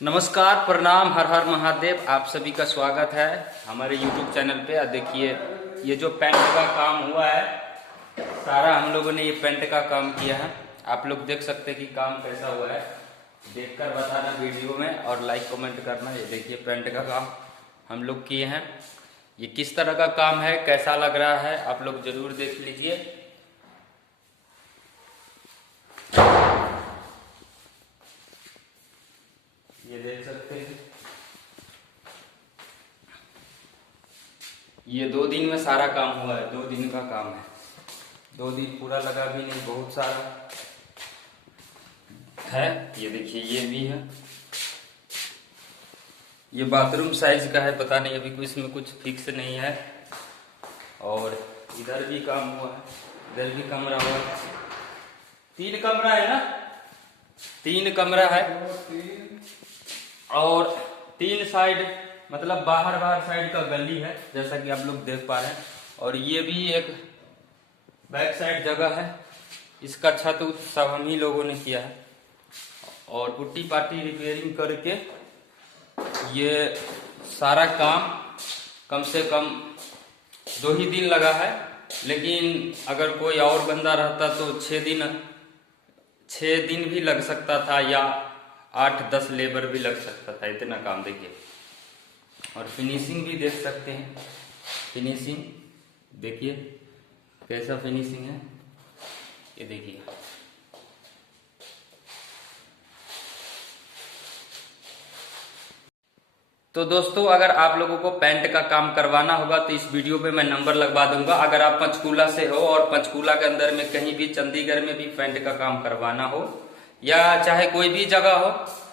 नमस्कार, प्रणाम, हर हर महादेव। आप सभी का स्वागत है हमारे YouTube चैनल पे। देखिए, ये जो पेंट का काम हुआ है, सारा हम लोगों ने ये पेंट का काम किया है। आप लोग देख सकते हैं कि काम कैसा हुआ है। देखकर बताना वीडियो में और लाइक कमेंट करना। ये देखिए, पेंट का काम हम लोग किए हैं। ये किस तरह का काम है, कैसा लग रहा है, आप लोग जरूर देख लीजिए। ये देख सकते हैं, ये 2 दिन में सारा काम हुआ है। 2 दिन का काम है। 2 दिन पूरा लगा भी नहीं, बहुत सारा है। ये देखिए, ये भी है। ये बाथरूम साइज का है, पता नहीं अभी कुछ इसमें कुछ फिक्स नहीं है। और इधर भी काम हुआ है, इधर भी कमरा हुआ है। 3 कमरा है ना, 3 कमरा है। और 3 साइड, मतलब बाहर साइड का गली है, जैसा कि आप लोग देख पा रहे हैं। और ये भी एक बैक साइड जगह है। इसका छत सब हम ही लोगों ने किया है। और पुट्टी पाटी रिपेयरिंग करके ये सारा काम कम से कम 2 ही दिन लगा है। लेकिन अगर कोई और बंदा रहता तो 6 दिन भी लग सकता था, या 8-10 लेबर भी लग सकता था। इतना काम देखिए। और फिनिशिंग भी देख सकते हैं। फिनिशिंग देखिए कैसा फिनिशिंग है, ये देखिए। तो दोस्तों, अगर आप लोगों को पेंट का काम करवाना होगा तो इस वीडियो पे मैं नंबर लगवा दूंगा। अगर आप पंचकूला से हो और पंचकूला के अंदर में कहीं भी, चंडीगढ़ में भी पेंट का काम करवाना हो, या चाहे कोई भी जगह हो,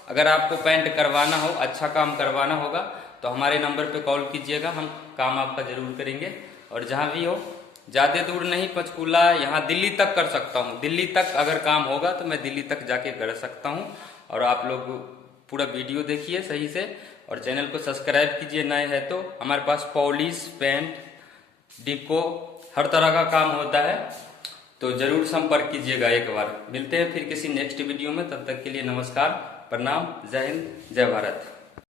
अगर आपको पेंट करवाना हो, अच्छा काम करवाना होगा तो हमारे नंबर पे कॉल कीजिएगा। हम काम आपका जरूर करेंगे। और जहाँ भी हो, ज़्यादा दूर नहीं, पंचकूला, यहाँ दिल्ली तक कर सकता हूँ। दिल्ली तक अगर काम होगा तो मैं दिल्ली तक जाके कर सकता हूँ। और आप लोग पूरा वीडियो देखिए सही से, और चैनल को सब्सक्राइब कीजिए नए है तो। हमारे पास पॉलिश, पेंट, डिको, हर तरह का काम होता है। तो जरूर संपर्क कीजिएगा एक बार। मिलते हैं फिर किसी नेक्स्ट वीडियो में। तब तक के लिए नमस्कार, प्रणाम, जय हिंद, जय भारत।